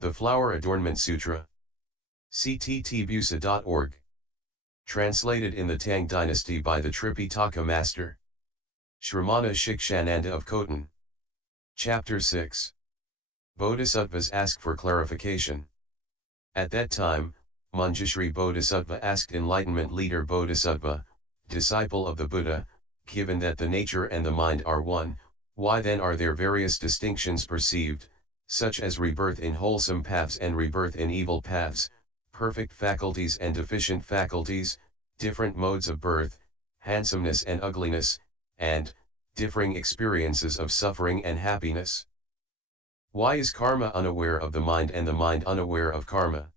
The Flower Adornment Sutra. cttbusa.org. Translated in the Tang Dynasty by the Tripitaka Master Shramana Shikshananda of Khotan. Chapter 6. Bodhisattvas Ask for Clarification. At that time, Manjushri Bodhisattva asked Enlightenment leader Bodhisattva, disciple of the Buddha, given that the nature and the mind are one, why then are there various distinctions perceived, such as rebirth in wholesome paths and rebirth in evil paths, perfect faculties and deficient faculties, different modes of birth, handsomeness and ugliness, and differing experiences of suffering and happiness? Why is karma unaware of the mind and the mind unaware of karma?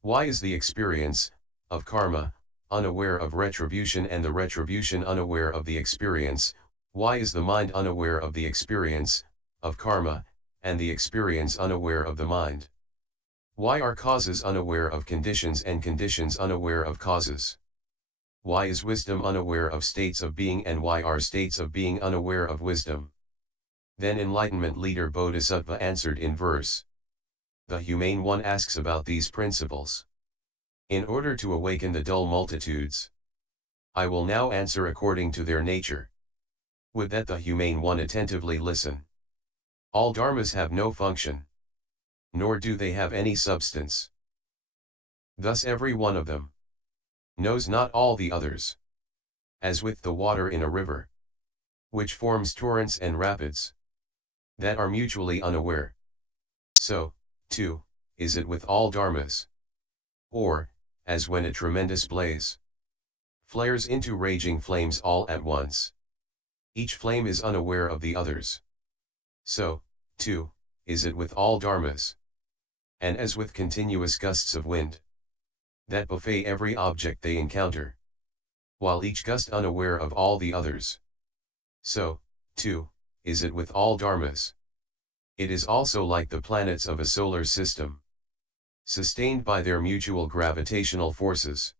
Why is the experience of karma unaware of retribution and the retribution unaware of the experience? Why is the mind unaware of the experience of karma, and the experience unaware of the mind? Why are causes unaware of conditions and conditions unaware of causes? Why is wisdom unaware of states of being and why are states of being unaware of wisdom? Then Enlightenment leader Bodhisattva answered in verse. The Humane One asks about these principles. In order to awaken the dull multitudes, I will now answer according to their nature. Would that the Humane One attentively listen. All dharmas have no function, nor do they have any substance. Thus every one of them knows not all the others. As with the water in a river, which forms torrents and rapids, that are mutually unaware. So, too, is it with all dharmas. Or, as when a tremendous blaze flares into raging flames all at once. Each flame is unaware of the others. So, too, is it with all dharmas. And as with continuous gusts of wind, that buffet every object they encounter, while each gust unaware of all the others. So, too, is it with all dharmas. It is also like the planets of a solar system, sustained by their mutual gravitational forces,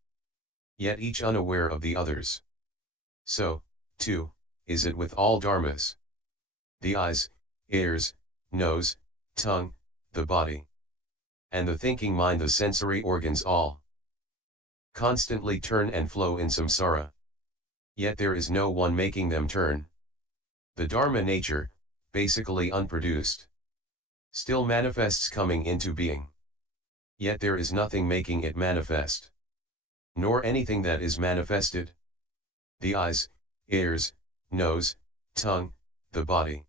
yet each unaware of the others. So, too, is it with all dharmas. The eyes, ears, nose, tongue, the body, and the thinking mind, the sensory organs, all constantly turn and flow in samsara. Yet there is no one making them turn. The Dharma nature, basically unproduced, still manifests coming into being. Yet there is nothing making it manifest, nor anything that is manifested. The eyes, ears, nose, tongue, the body,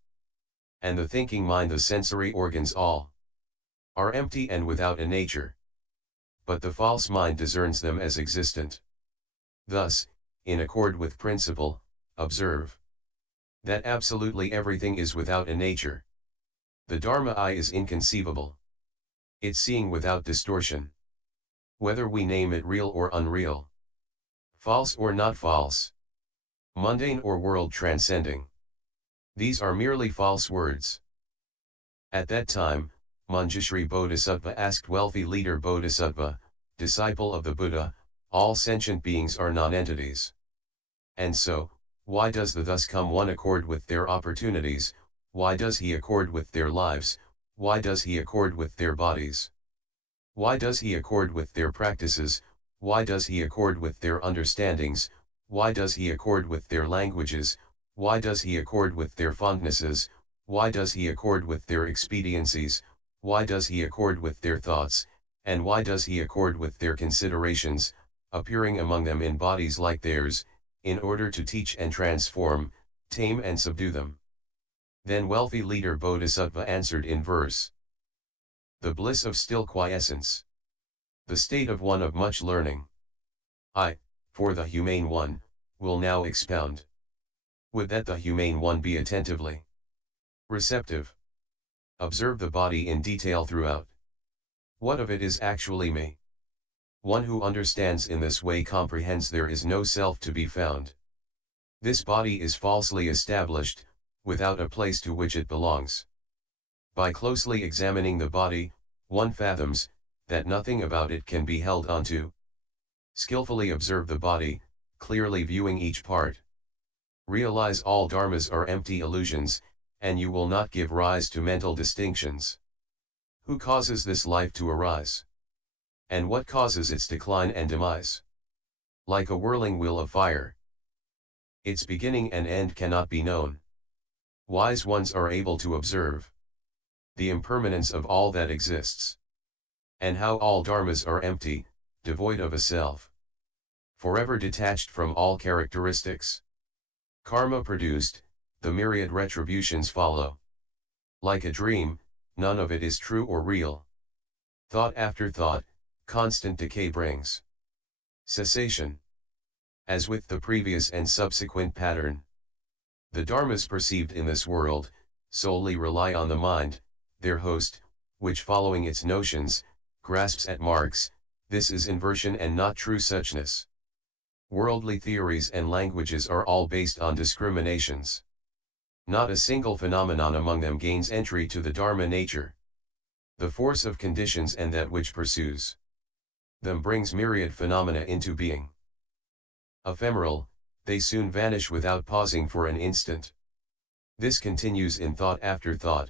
and the thinking mind, the sensory organs, all are empty and without a nature. But the false mind discerns them as existent. Thus, in accord with principle, observe that absolutely everything is without a nature. The Dharma eye is inconceivable. It's seeing without distortion. Whether we name it real or unreal, false or not false, mundane or world transcending, these are merely false words. At that time, Manjushri Bodhisattva asked wealthy leader Bodhisattva, disciple of the Buddha, all sentient beings are non-entities. And so, why does the thus come one accord with their opportunities? Why does he accord with their lives? Why does he accord with their bodies? Why does he accord with their practices? Why does he accord with their understandings? Why does he accord with their languages? Why does he accord with their fondnesses? Why does he accord with their expediencies? Why does he accord with their thoughts, and why does he accord with their considerations, appearing among them in bodies like theirs, in order to teach and transform, tame and subdue them? Then wealthy leader Bodhisattva answered in verse. The bliss of still quiescence, the state of one of much learning, I, for the Humane One, will now expound. Would that the Humane One be attentively receptive. Observe the body in detail throughout. What of it is actually me? One who understands in this way comprehends there is no self to be found. This body is falsely established, without a place to which it belongs. By closely examining the body, one fathoms that nothing about it can be held onto. Skillfully observe the body, clearly viewing each part. Realize all dharmas are empty illusions, and you will not give rise to mental distinctions. Who causes this life to arise? And what causes its decline and demise? Like a whirling wheel of fire, its beginning and end cannot be known. Wise ones are able to observe the impermanence of all that exists, and how all dharmas are empty, devoid of a self, forever detached from all characteristics. Karma produced, the myriad retributions follow. Like a dream, none of it is true or real. Thought after thought, constant decay brings cessation. As with the previous and subsequent pattern, the dharmas perceived in this world solely rely on the mind, their host, which following its notions, grasps at marks. This is inversion and not true suchness. Worldly theories and languages are all based on discriminations. Not a single phenomenon among them gains entry to the Dharma nature. The force of conditions and that which pursues them brings myriad phenomena into being. Ephemeral, they soon vanish without pausing for an instant. This continues in thought after thought.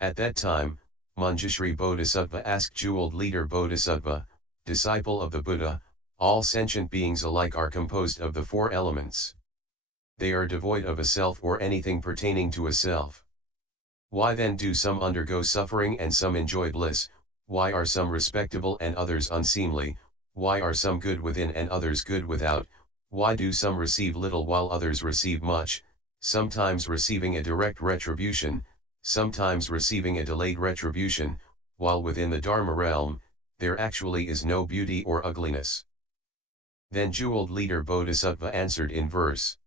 At that time, Manjushri Bodhisattva asked Jeweled Leader Bodhisattva, disciple of the Buddha, all sentient beings alike are composed of the four elements. They are devoid of a self or anything pertaining to a self. Why then do some undergo suffering and some enjoy bliss? Why are some respectable and others unseemly? Why are some good within and others good without? Why do some receive little while others receive much, sometimes receiving a direct retribution, sometimes receiving a delayed retribution, while within the Dharma realm, there actually is no beauty or ugliness? Then Jeweled Leader Bodhisattva answered in verse.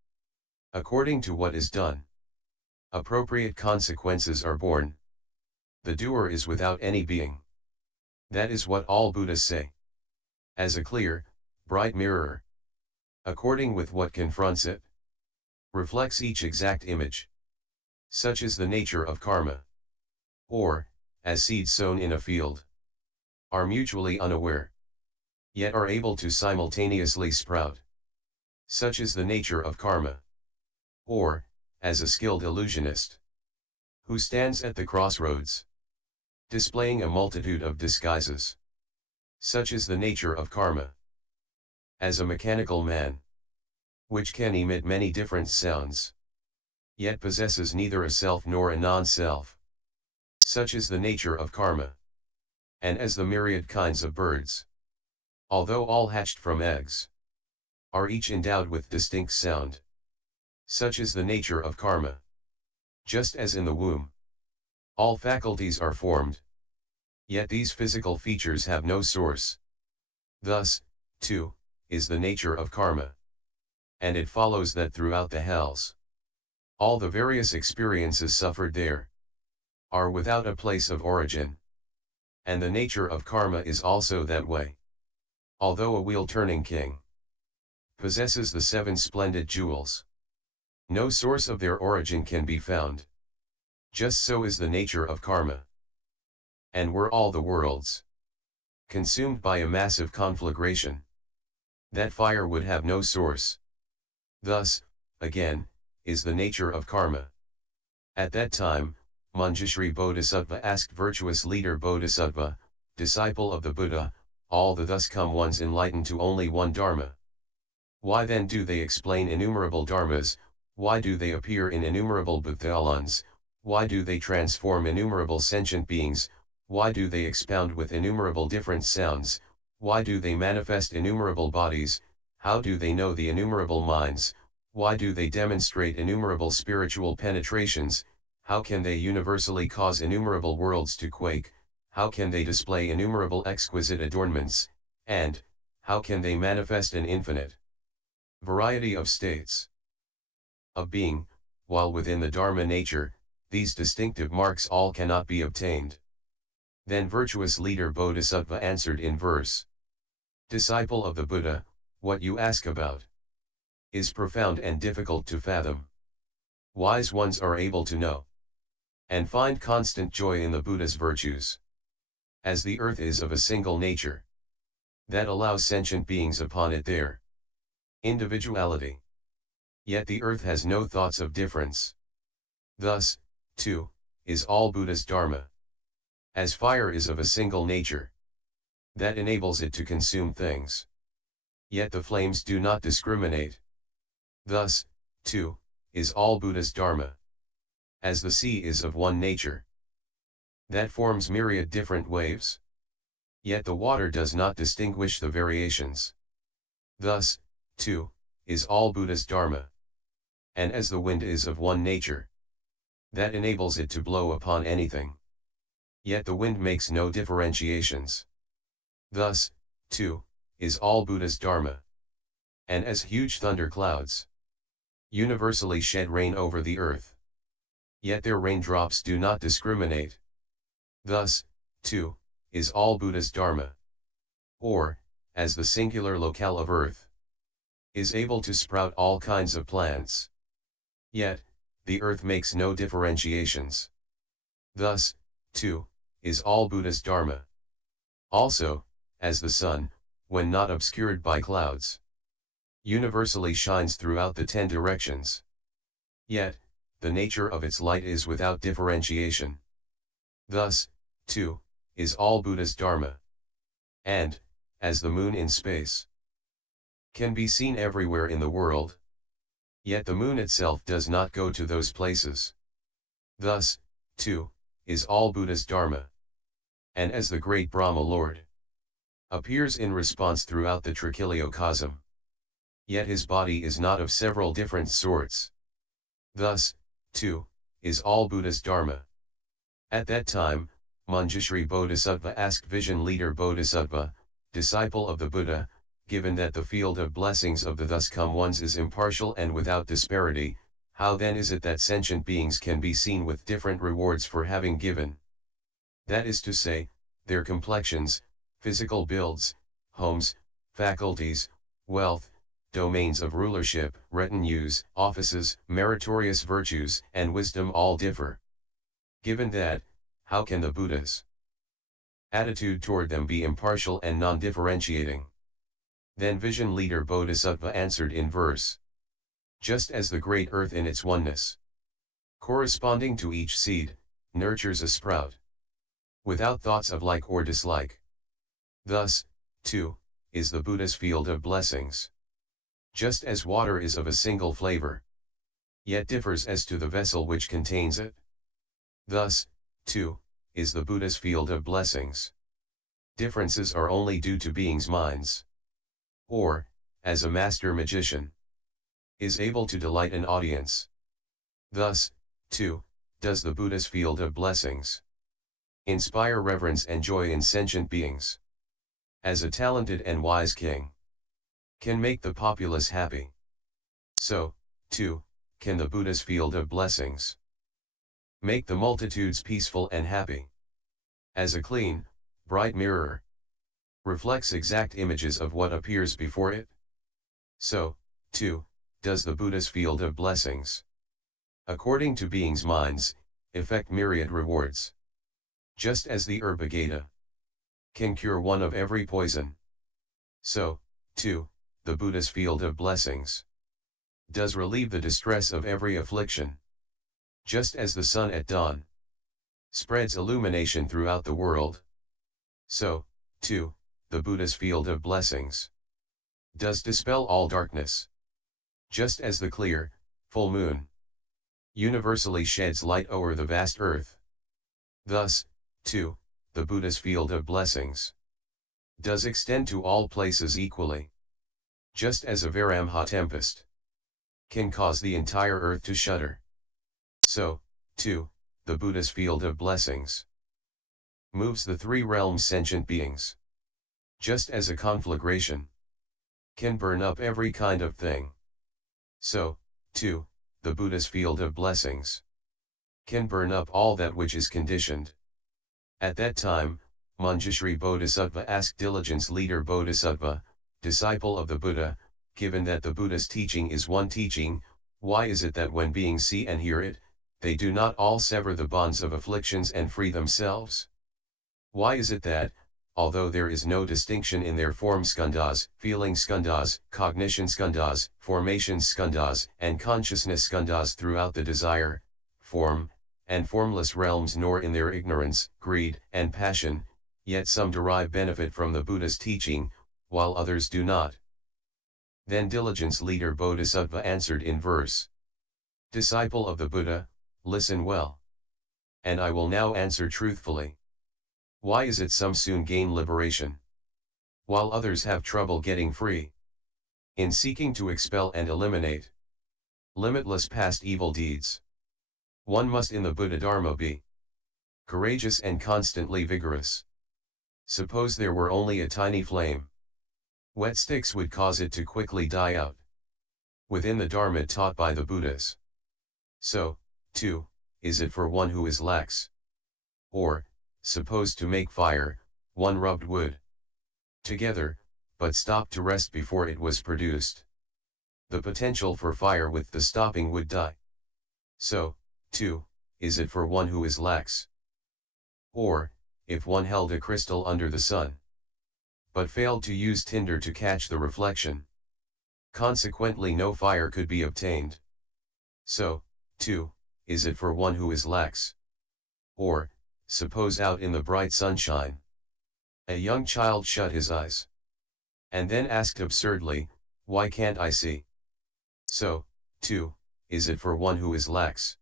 According to what is done, appropriate consequences are born. The doer is without any being. That is what all Buddhas say. As a clear, bright mirror, according with what confronts it, reflects each exact image. Such is the nature of karma. Or, as seeds sown in a field, are mutually unaware, yet are able to simultaneously sprout. Such is the nature of karma. Or, as a skilled illusionist, who stands at the crossroads, displaying a multitude of disguises. Such is the nature of karma. As a mechanical man, which can emit many different sounds, yet possesses neither a self nor a non-self. Such is the nature of karma. And as the myriad kinds of birds, although all hatched from eggs, are each endowed with distinct sound. Such is the nature of karma. Just as in the womb, all faculties are formed, yet these physical features have no source. Thus, too, is the nature of karma. And it follows that throughout the hells, all the various experiences suffered there are without a place of origin. And the nature of karma is also that way. Although a wheel-turning king possesses the 7 splendid jewels, no source of their origin can be found. Just so is the nature of karma. And were all the worlds consumed by a massive conflagration, that fire would have no source. Thus, again, is the nature of karma. At that time, Manjushri Bodhisattva asked Virtuous Leader Bodhisattva, disciple of the Buddha, all the thus come ones enlightened to only one Dharma. Why then do they explain innumerable Dharmas? Why do they appear in innumerable Bhuthalans? Why do they transform innumerable sentient beings? Why do they expound with innumerable different sounds? Why do they manifest innumerable bodies? How do they know the innumerable minds? Why do they demonstrate innumerable spiritual penetrations? How can they universally cause innumerable worlds to quake? How can they display innumerable exquisite adornments? And, how can they manifest an infinite variety of states of being, while within the Dharma nature, these distinctive marks all cannot be obtained? Then Virtuous Leader Bodhisattva answered in verse. Disciple of the Buddha, what you ask about is profound and difficult to fathom. Wise ones are able to know and find constant joy in the Buddha's virtues. As the earth is of a single nature, that allows sentient beings upon it their individuality. Yet the earth has no thoughts of difference. Thus, too, is all Buddha's Dharma. As fire is of a single nature, that enables it to consume things. Yet the flames do not discriminate. Thus, too, is all Buddha's Dharma. As the sea is of one nature, that forms myriad different waves. Yet the water does not distinguish the variations. Thus, too, is all Buddha's Dharma. And as the wind is of one nature, that enables it to blow upon anything. Yet the wind makes no differentiations. Thus, too, is all Buddha's Dharma. And as huge thunderclouds universally shed rain over the earth, yet their raindrops do not discriminate. Thus, too, is all Buddha's Dharma. Or, as the singular locale of earth is able to sprout all kinds of plants, yet, the earth makes no differentiations. Thus, too, is all Buddha's Dharma. Also, as the sun, when not obscured by clouds, universally shines throughout the 10 directions. Yet, the nature of its light is without differentiation. Thus, too, is all Buddha's Dharma. And, as the moon in space can be seen everywhere in the world, yet the moon itself does not go to those places. Thus, too, is all Buddha's Dharma. And as the great Brahma Lord appears in response throughout the trichiliocosm, yet his body is not of several different sorts. Thus, too, is all Buddha's Dharma. At that time, Manjushri Bodhisattva asked Vision Leader Bodhisattva, disciple of the Buddha, given that the field of blessings of the thus come ones is impartial and without disparity, how then is it that sentient beings can be seen with different rewards for having given? That is to say, their complexions, physical builds, homes, faculties, wealth, domains of rulership, retinues, offices, meritorious virtues, and wisdom all differ. Given that, how can the Buddha's attitude toward them be impartial and non-differentiating? Then Vision Leader Bodhisattva answered in verse: just as the great earth in its oneness, corresponding to each seed, nurtures a sprout, without thoughts of like or dislike. Thus, too, is the Buddha's field of blessings. Just as water is of a single flavor, yet differs as to the vessel which contains it. Thus, too, is the Buddha's field of blessings. Differences are only due to beings' minds. Or, as a master magician is able to delight an audience, thus, too, does the Buddha's field of blessings inspire reverence and joy in sentient beings. As a talented and wise king can make the populace happy, so, too, can the Buddha's field of blessings make the multitudes peaceful and happy. As a clean, bright mirror reflects exact images of what appears before it, so, too, does the Buddha's field of blessings, according to beings' minds, effect myriad rewards. Just as the Urbagata can cure one of every poison, so, too, the Buddha's field of blessings does relieve the distress of every affliction. Just as the sun at dawn spreads illumination throughout the world, so, too, the Buddha's field of blessings does dispel all darkness. Just as the clear, full moon universally sheds light o'er the vast earth, thus, too, the Buddha's field of blessings does extend to all places equally. Just as a Varamha tempest can cause the entire earth to shudder, so, too, the Buddha's field of blessings moves the 3 realms' sentient beings. Just as a conflagration can burn up every kind of thing, so, too, the Buddha's field of blessings can burn up all that which is conditioned. At that time, Manjushri Bodhisattva asked Diligence Leader Bodhisattva, disciple of the Buddha, given that the Buddha's teaching is one teaching, why is it that when beings see and hear it, they do not all sever the bonds of afflictions and free themselves? Why is it that, although there is no distinction in their form skandhas, feeling skandhas, cognition skandhas, formation skandhas, and consciousness skandhas throughout the desire, form, and formless realms nor in their ignorance, greed, and passion, yet some derive benefit from the Buddha's teaching, while others do not. Then diligence leader Bodhisattva answered in verse. Disciple of the Buddha, listen well. And I will now answer truthfully. Why is it some soon gain liberation, while others have trouble getting free? In seeking to expel and eliminate limitless past evil deeds, one must in the Buddha Dharma be courageous and constantly vigorous. Suppose there were only a tiny flame. Wet sticks would cause it to quickly die out. Within the Dharma taught by the Buddhas, so, too, is it for one who is lax. Or, suppose to make fire, one rubbed wood together, but stopped to rest before it was produced. The potential for fire with the stopping would die. So, too, is it for one who is lax. Or, if one held a crystal under the sun, but failed to use tinder to catch the reflection, consequently no fire could be obtained. So, too, is it for one who is lax. Or, suppose out in the bright sunshine, a young child shut his eyes, and then asked absurdly, why can't I see? So, too, is it for one who is lax.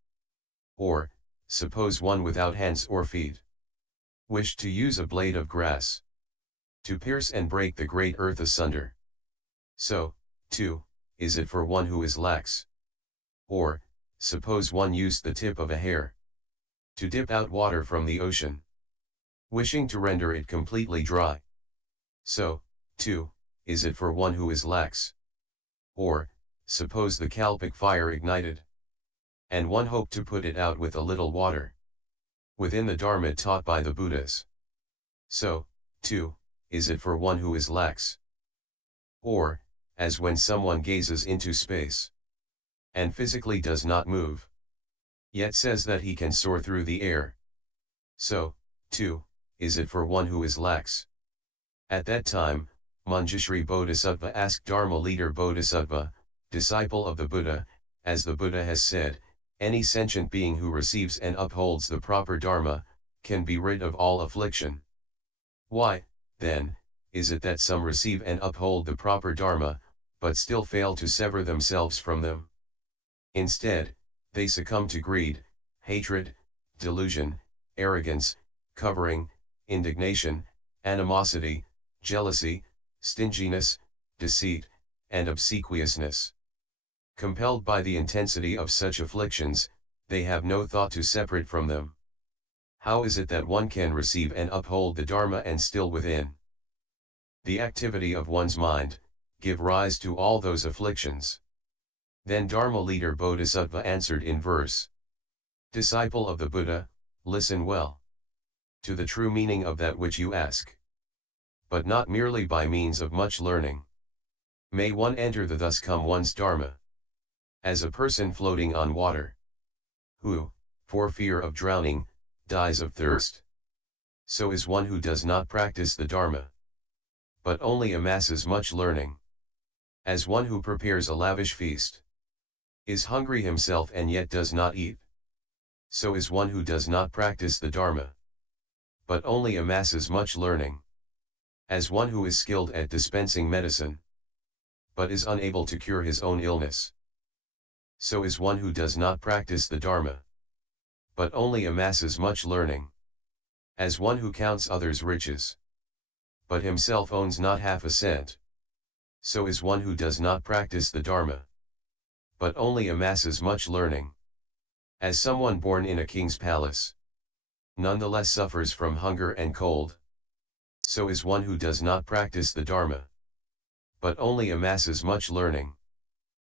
Or, suppose one without hands or feet wished to use a blade of grass to pierce and break the great earth asunder. So, too, is it for one who is lax. Or, suppose one used the tip of a hair to dip out water from the ocean, wishing to render it completely dry. So, too, is it for one who is lax. Or, suppose the kalpic fire ignited, and one hoped to put it out with a little water. Within the Dharma taught by the Buddhas, so, too, is it for one who is lax. Or, as when someone gazes into space, and physically does not move, yet says that he can soar through the air. So, too, is it for one who is lax. At that time, Manjushri Bodhisattva asked Dharma leader Bodhisattva, disciple of the Buddha, as the Buddha has said, any sentient being who receives and upholds the proper Dharma, can be rid of all affliction. Why, then, is it that some receive and uphold the proper Dharma, but still fail to sever themselves from them? Instead, they succumb to greed, hatred, delusion, arrogance, covering, indignation, animosity, jealousy, stinginess, deceit, and obsequiousness. Compelled by the intensity of such afflictions, they have no thought to separate from them. How is it that one can receive and uphold the Dharma and still within the activity of one's mind, give rise to all those afflictions? Then Dharma leader Bodhisattva answered in verse. Disciple of the Buddha, listen well to the true meaning of that which you ask, but not merely by means of much learning. May one enter the thus come one's Dharma as a person floating on water, who, for fear of drowning, dies of thirst. So is one who does not practice the Dharma, but only amasses much learning, as one who prepares a lavish feast, is hungry himself and yet does not eat. So is one who does not practice the Dharma, but only amasses much learning, as one who is skilled at dispensing medicine, but is unable to cure his own illness. So is one who does not practice the Dharma, but only amasses much learning, as one who counts others' riches, but himself owns not half a cent. So is one who does not practice the Dharma, but only amasses much learning, as someone born in a king's palace, nonetheless suffers from hunger and cold. So is one who does not practice the Dharma, but only amasses much learning,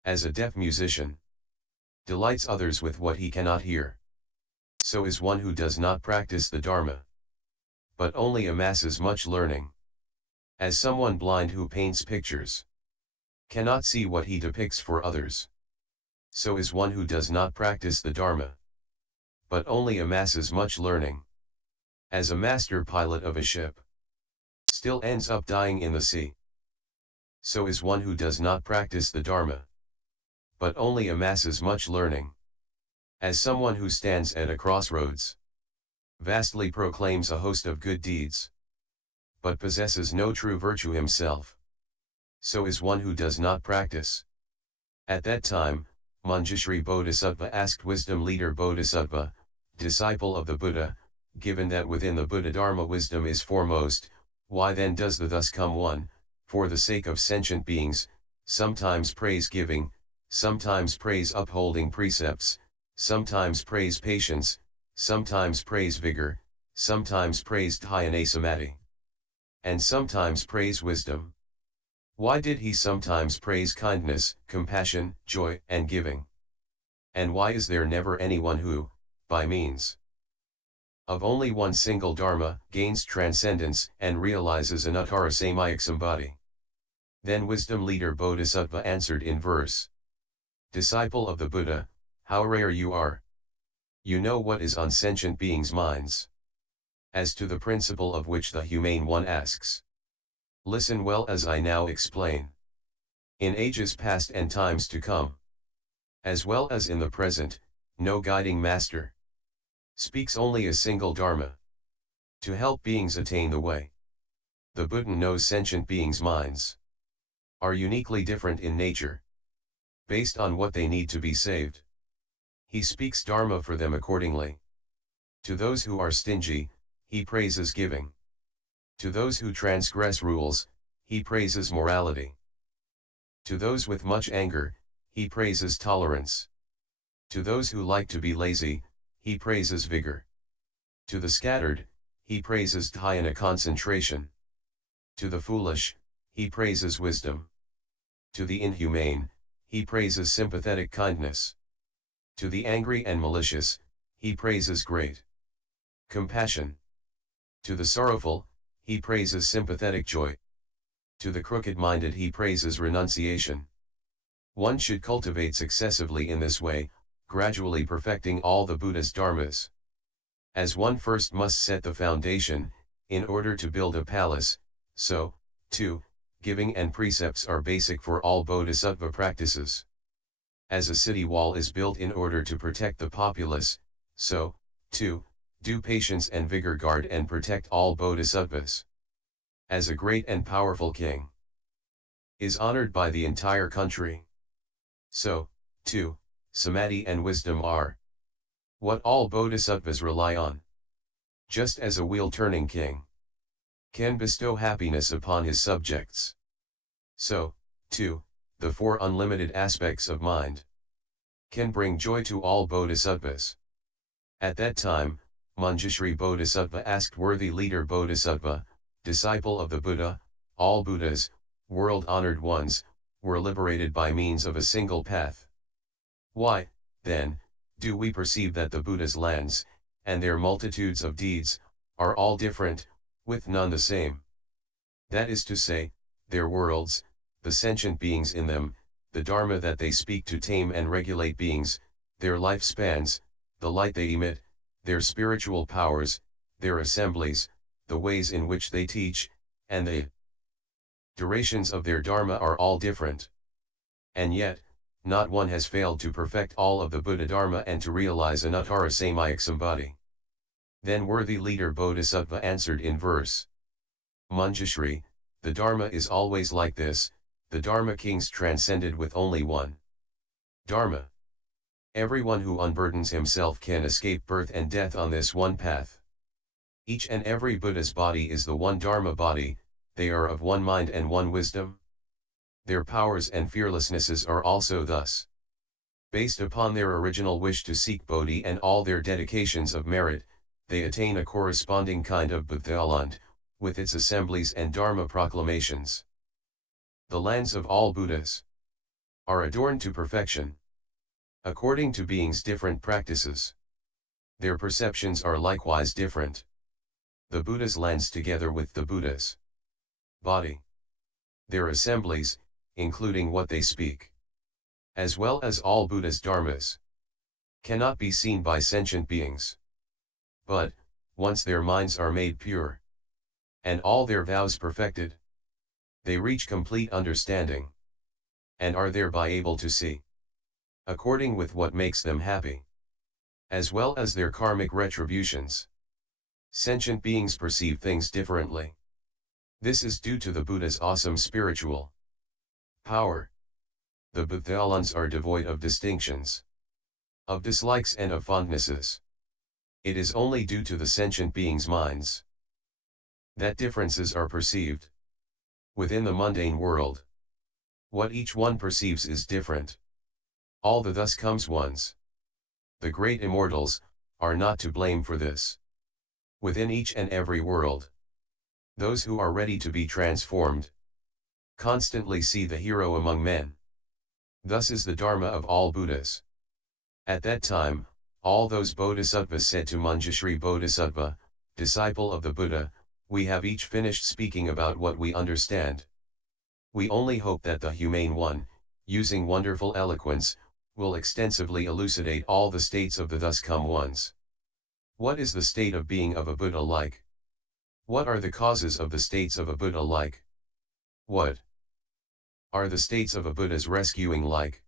as a deaf musician delights others with what he cannot hear. So is one who does not practice the Dharma, but only amasses much learning, as someone blind who paints pictures cannot see what he depicts for others. So is one who does not practice the Dharma, but only amasses much learning, as a master pilot of a ship still ends up dying in the sea. So is one who does not practice the Dharma, but only amasses much learning, As someone who stands at a crossroads, vastly proclaims a host of good deeds, but possesses no true virtue himself, so is one who does not practice. At that time, Manjushri Bodhisattva asked wisdom leader Bodhisattva, disciple of the Buddha, given that within the Buddha Dharma wisdom is foremost, why then does the thus come one, for the sake of sentient beings, sometimes praise giving, sometimes praise upholding precepts, sometimes praise patience, sometimes praise vigor, sometimes praise dhyana samadhi, and sometimes praise wisdom? Why did he sometimes praise kindness, compassion, joy, and giving? And why is there never anyone who, by means of only one single dharma, gains transcendence and realizes anuttara samaya samadhi? Then wisdom leader Bodhisattva answered in verse: Disciple of the Buddha, how rare you are! You know what is on sentient beings' minds, as to the principle of which the humane one asks. Listen well as I now explain. In ages past and times to come, as well as in the present, no guiding master speaks only a single dharma to help beings attain the way. The Buddha knows sentient beings' minds are uniquely different in nature, based on what they need to be saved. He speaks dharma for them accordingly. To those who are stingy, he praises giving. To those who transgress rules, he praises morality. To those with much anger, he praises tolerance. To those who like to be lazy, he praises vigor. To the scattered, he praises dhyana concentration. To the foolish, he praises wisdom. To the inhumane, he praises sympathetic kindness. To the angry and malicious, he praises great compassion. To the sorrowful, he praises sympathetic joy. To the crooked-minded he praises renunciation. One should cultivate successively in this way, gradually perfecting all the Buddha's dharmas. As one first must set the foundation, in order to build a palace, so, too, giving and precepts are basic for all bodhisattva practices. As a city wall is built in order to protect the populace, so, too, do patience and vigor guard and protect all bodhisattvas. As a great and powerful king is honored by the entire country, so, too, samadhi and wisdom are what all bodhisattvas rely on. Just as a wheel-turning king can bestow happiness upon his subjects, so, too, the four unlimited aspects of mind can bring joy to all bodhisattvas. At that time, Manjushri Bodhisattva asked worthy leader Bodhisattva, disciple of the Buddha, all Buddhas, world-honored ones, were liberated by means of a single path. Why, then, do we perceive that the Buddha's lands, and their multitudes of deeds, are all different, with none the same? That is to say, their worlds, the sentient beings in them, the dharma that they speak to tame and regulate beings, their lifespans, the light they emit, their spiritual powers, their assemblies, the ways in which they teach, and the durations of their dharma are all different. And yet, not one has failed to perfect all of the Buddha Dharma and to realize anuttara samaya samadhi. Then worthy leader Bodhisattva answered in verse: Manjushri, the Dharma is always like this, the Dharma kings transcended with only one Dharma. Everyone who unburdens himself can escape birth and death on this one path. Each and every Buddha's body is the one Dharma body, they are of one mind and one wisdom. Their powers and fearlessnesses are also thus based upon their original wish to seek Bodhi, and all their dedications of merit, they attain a corresponding kind of Buddhaland, with its assemblies and Dharma proclamations. The lands of all Buddhas are adorned to perfection, according to beings' different practices. Their perceptions are likewise different. The Buddha's lands together with the Buddha's body, their assemblies, including what they speak, as well as all Buddha's dharmas, cannot be seen by sentient beings. But, once their minds are made pure, and all their vows perfected, they reach complete understanding, and are thereby able to see, according with what makes them happy. as well as their karmic retributions. Sentient beings perceive things differently. This is due to the Buddha's awesome spiritual power. The Buddhalans are devoid of distinctions, of dislikes and of fondnesses. It is only due to the sentient beings' minds that differences are perceived. Within the mundane world, what each one perceives is different. All the thus comes ones, the great immortals, are not to blame for this. Within each and every world, those who are ready to be transformed constantly see the hero among men. Thus is the Dharma of all Buddhas. At that time, all those Bodhisattvas said to Manjushri Bodhisattva, disciple of the Buddha, we have each finished speaking about what we understand. We only hope that the Humane One, using wonderful eloquence, will extensively elucidate all the states of the thus come ones. What is the state of being of a Buddha like? What are the causes of the states of a Buddha like? What are the states of a Buddha's rescuing like?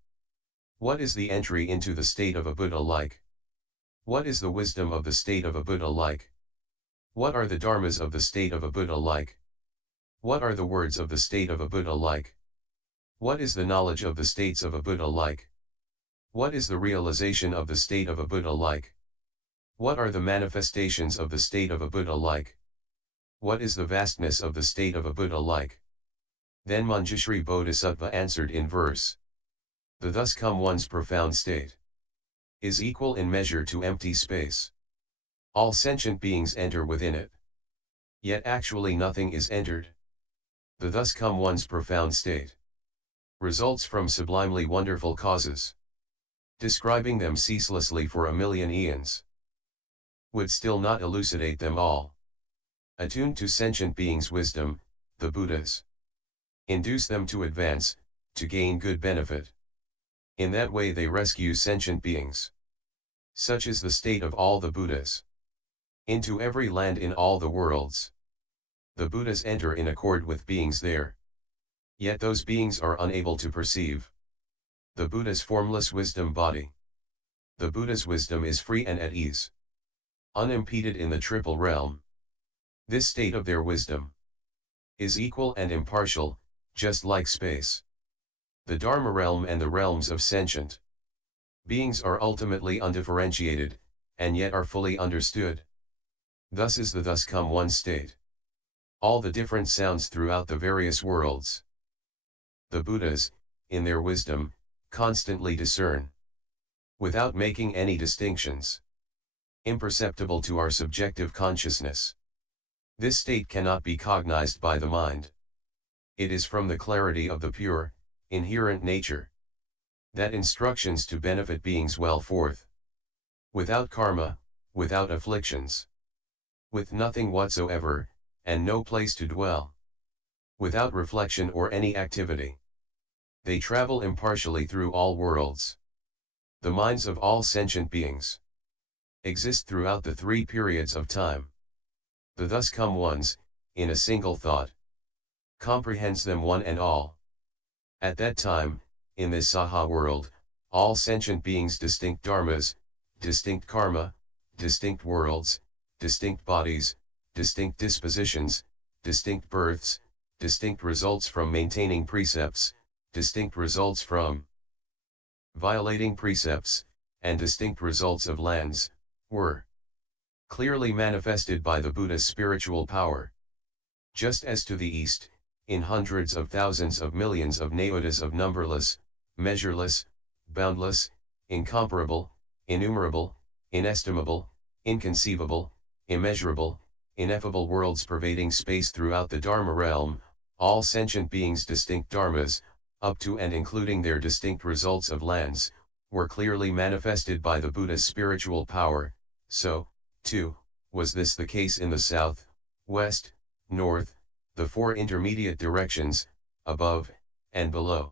What is the entry into the state of a Buddha like? What is the wisdom of the state of a Buddha like? What are the Dharmas of the state of a Buddha like? What are the words of the state of a Buddha like? What is the knowledge of the states of a Buddha like? What is the realization of the state of a Buddha like? What are the manifestations of the state of a Buddha like? What is the vastness of the state of a Buddha like? Then Manjushri Bodhisattva answered in verse. The thus come one's profound state is equal in measure to empty space. All sentient beings enter within it. Yet actually nothing is entered. The thus come one's profound state results from sublimely wonderful causes. Describing them ceaselessly for a million eons would still not elucidate them all. Attuned to sentient beings' wisdom, the Buddhas induce them to advance, to gain good benefit. In that way they rescue sentient beings. Such is the state of all the Buddhas. Into every land in all the worlds, the Buddhas enter in accord with beings there. Yet those beings are unable to perceive the Buddha's formless wisdom body. The Buddha's wisdom is free and at ease, unimpeded in the triple realm. This state of their wisdom is equal and impartial, just like space. The Dharma realm and the realms of sentient beings are ultimately undifferentiated, and yet are fully understood. Thus is the thus come one state. All the different sounds throughout the various worlds, the Buddhas, in their wisdom, constantly discern, without making any distinctions, imperceptible to our subjective consciousness. This state cannot be cognized by the mind. It is from the clarity of the pure, inherent nature, that instructions to benefit beings well forth. Without karma, without afflictions, with nothing whatsoever, and no place to dwell, without reflection or any activity, they travel impartially through all worlds. The minds of all sentient beings exist throughout the three periods of time. The thus come ones, in a single thought, comprehends them one and all. At that time, in this Saha world, all sentient beings' distinct dharmas, distinct karma, distinct worlds, distinct bodies, distinct dispositions, distinct births, distinct results from maintaining precepts, distinct results from violating precepts, and distinct results of lands, were clearly manifested by the Buddha's spiritual power. Just as to the east, in hundreds of thousands of millions of naodas of numberless, measureless, boundless, incomparable, innumerable, inestimable, inconceivable, immeasurable, ineffable worlds pervading space throughout the Dharma realm, all sentient beings' distinct dharmas, up to and including their distinct results of lands, were clearly manifested by the Buddha's spiritual power. So, too, was this the case in the south, west, north, the four intermediate directions, above, and below.